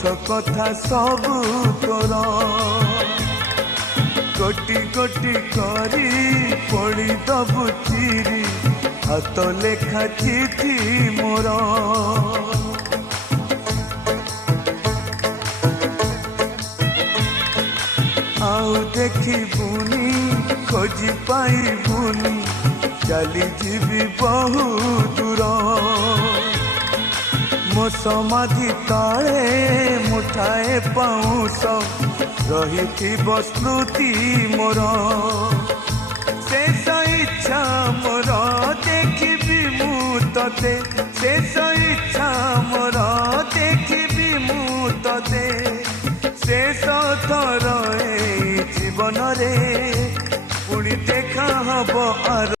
ପଛ କଥା ସବୁ ତୋର ଗୋଟି ଗୋଟି କରି ପଡ଼ିଦବୁ ଚିରି ହାତ ଲେଖା ଚିଠି ମୋର ଆଉ ଦେଖିବୁନି ଖୋଜି ପାଇବୁନି ଚାଲିଯିବି ବହୁ ଦୂର ମୋ ସମାଧି ତଳେ ମୁଠାଏ ପାଉଁଶ ରହିଥିବ ସ୍ମୃତି ମୋର ଶେଷ ଇଚ୍ଛା ମୋର ଦେଖିବି ମୁଁ ତତେ ଶେଷ ଇଚ୍ଛା ମୋର